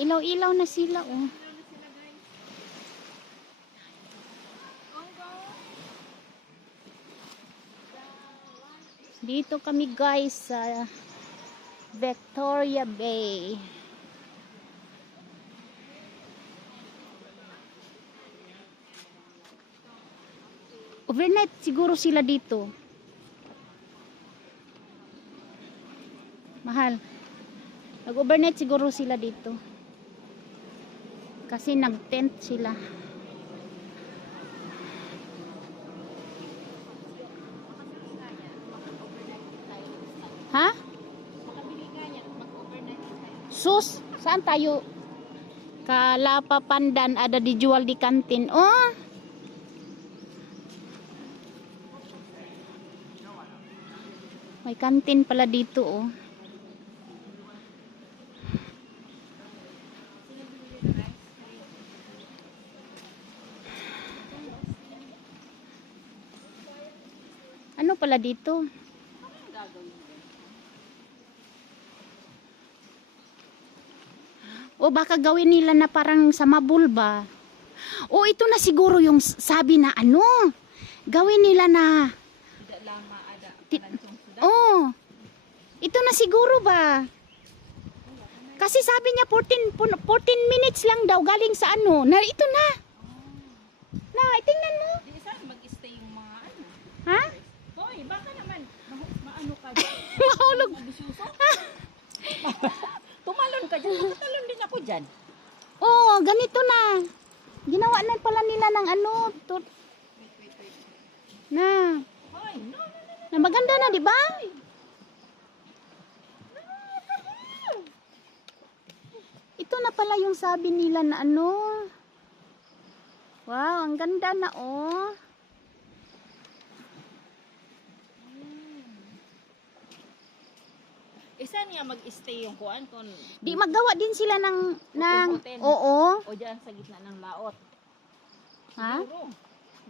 Nag-ilaw-ilaw na sila, oh. Dito kami guys sa Victoria Bay. Overnight siguro sila dito. Mahal. Nag-overnight siguro sila dito. Kasi nag-tent sila. Ha? Sus, saan tayo? Kalapa Pandan ada dijual di kantin. Oh. May kantin pala dito, oh. Ano pala dito? O baka gawin nila na parang sa Mabulba. O ito na siguro yung sabi na ano. Gawin nila na oh. Ito na siguro ba? Kasi sabi niya 14 minutes lang daw galing sa ano. Na ito na. Na, tingnan mo. Di saan mag-stay yung mga ano? Ha? Hoy, baka naman maano ka dyan. Mahulog. Tumalon ka dyan. Tumalon din ako dyan. Oh, ganito na. Ginawa na pala nila ng ano. Na. Hoy, no. Na maganda na, di ba? Ito na pala yung sabi nila na ano. Wow, ang ganda na, oh. Saan nga mag-stay yung kuan kung Di magawa din sila ng hotel. oo. O dyan sa gitna ng laot. Ha? Siguro.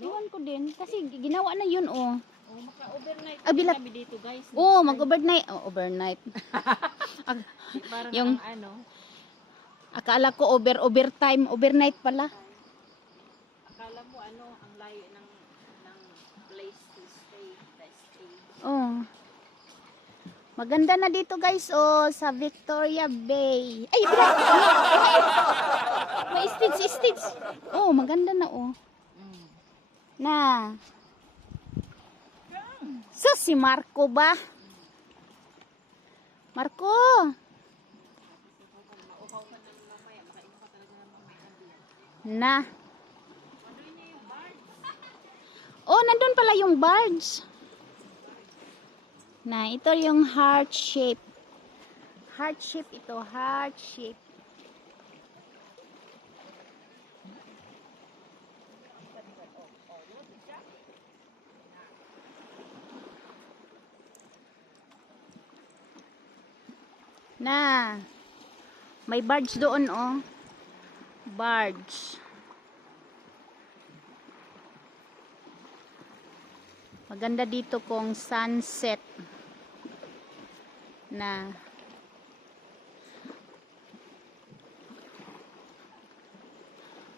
Iwan ko din kasi ginawa na yun, oh. O maka-overnight Bilat. kami dito, guys. Oh, mag-overnight. Oh, overnight. Parang yung- ang ano, Akala ko overtime, overnight pala. akala mo ano, ang layo ng place to stay. Oh. Maganda na dito, guys, oh, sa Victoria Bay. Ay, bilat. May stitch. Oh, maganda na, oh. Na. So, si Marco ba? Marco. Na. Oh, nandun pala yung barge. Na, ito yung heart shape. Heart shape ito, heart shape. Na. May barge doon, oh. Barge. Maganda dito kung sunset. Na.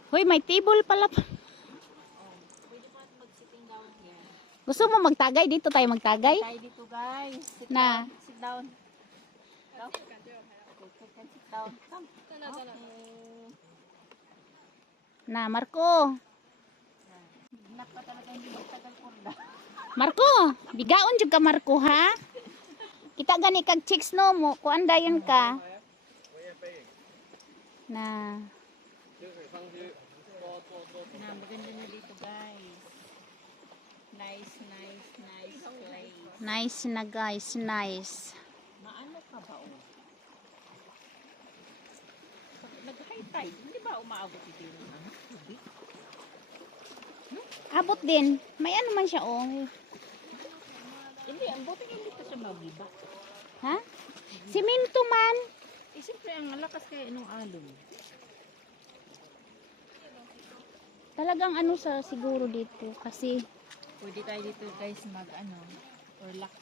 Hoy, may table pala. Pwede pa mag-sitting down here. Gusto mo magtagay? Dito tayo magtagay? Tayo dito, guys. Sit Na. down. Sit down. Sit down. Come. Okay. Na, Marco. Hinak pa talaga hindi magtagal kurda. Marco, bigaon jud ka Marco, ha? Kita gani kag chicks no mo, kuan dayon ka. Na. Na, maganda na dito, guys. Nice place. Nice na guys, nice. Maano ka ba, oh? Nag-high tide, hindi ba umaabot dito yung ano? Tubig? Abot din. May ano man siya, oh. Hindi, ang buti hindi ito siya mabiba. Ha? Simento man. Eh, siyempre, ang lakas kaya nung alon. Talagang ano sa siguro dito kasi Pwede tayo dito, guys, relax.